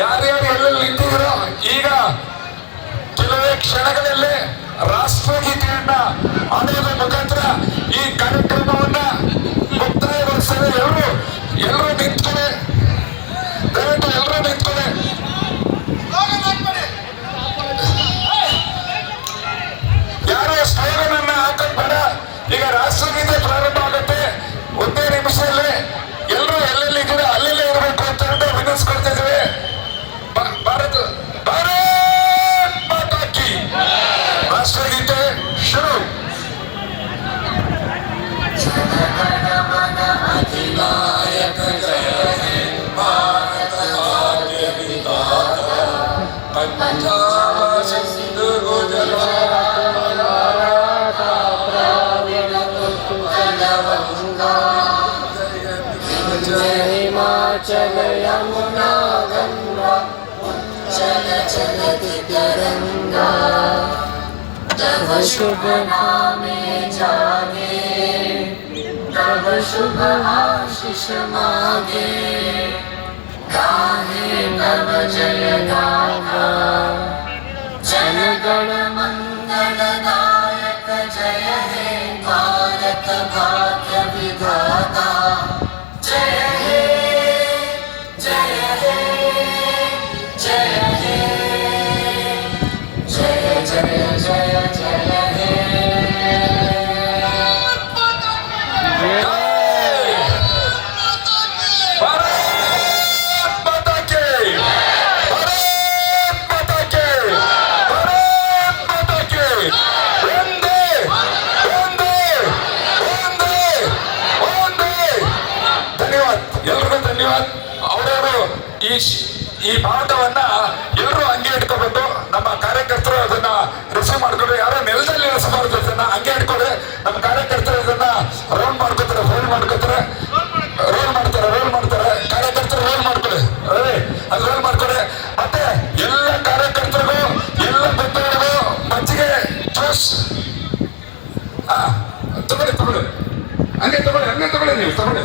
ಯಾರ್ಯಾರು ಎಲ್ಲೆಲ್ಲಿ ನಿಂತಿದ್ರು ಈಗ ಕೆಲವೇ ಕ್ಷಣಗಳಲ್ಲೇ ರಾಷ್ಟ್ರಗೀತೆಯನ್ನ ಹಾಡುವುದರ ಮುಖಾಂತರ ಈ ಕಾರ್ಯಕ್ರಮವನ್ನ ಮುಕ್ತಾಯಗೊಳಿಸ್ತೇವೆ. ಎಲ್ಲರೂ ನಿಂತ್ಕೊಳ್ಳಿ, ದಯವಿಟ್ಟು ಎಲ್ಲರೂ ನಿಂತ್ಕೊಳ್ಳಿ. ಯಾರು ಸ್ಲೋಗನ್ ಅನ್ನ ಹಾಕಬೇಡ. ಈಗ ರಾಷ್ಟ್ರಗೀತೆ ಪ್ರಾರಂಭ ಆಗುತ್ತೆ. ಒಂದೇ ನಿಮಿಷದಲ್ಲಿ ಎಲ್ಲರೂ ಎಲ್ಲೆಲ್ಲಿ ಇದ್ದೀರಾ ಅಲ್ಲೆಲ್ಲೇ ಇರಬೇಕು ಅಂತ ಹೇಳ್ಬಿಟ್ಟು ವಿನಂತಿಸ್ಕೊಳ್ತಾ ಇದ್ದೀವಿ. ಭಾರತ ಮಾತಾ ಕಿ ರಾಷ್ಟ್ರಗೀತೆ ಶುರು. अधिनायक जय हे भारत भाग्य विधाता पंजाब सिंध गुजरात द्राविड उत्कल गंगा जय हिमाचल यमुना गंगा उच्चल चलति तरंगा तव शुभ नामे जागे तब शुभ आशीष मागे गाहे तब जय गाथा जन गण मंगल नायक जय हे भारत भाग्य विधाता जय हे जय हे जय हे जय जय जय जय हे ಈ ಪಾಠವನ್ನ ಎಲ್ಲರೂ ಹಂಗೆ ಇಟ್ಕೋಬೇಕು. ನಮ್ಮ ಕಾರ್ಯಕರ್ತರು ಅದನ್ನ ರಿಸೀವ್ ಮಾಡ್ಕೊಂಡು ಯಾರೋ ನೆಲದಲ್ಲಿ ಇಳಿಸಬಾರ್ದು. ಅದನ್ನ ಹಂಗೆ ಇಟ್ಕೊಳ್ಳಿ. ನಮ್ಮ ಕಾರ್ಯಕರ್ತರು ಅದನ್ನ ರೋಲ್ ಮಾಡ್ಕೋತಾರೆ, ರೋಲ್ ಮಾಡ್ತಾರೆ. ಕಾರ್ಯಕರ್ತರು ರೋಲ್ ಮಾಡ್ಕೊಳ್ಳಿ, ಅದು ರೋಲ್ ಮಾಡ್ಕೊಳ್ಳಿ. ಮತ್ತೆ ಎಲ್ಲ ಕಾರ್ಯಕರ್ತರಿಗೂ ಎಲ್ಲ ಬಂಧುಗಳಿಗೂ ಮಜ್ಜಿಗೆ ಜ್ಯೂಸ್ ತಗೊಳ್ಳಿ, ಹಂಗೆ ತಗೊಳ್ಳಿ ನೀವು ತಗೊಳ್ಳಿ.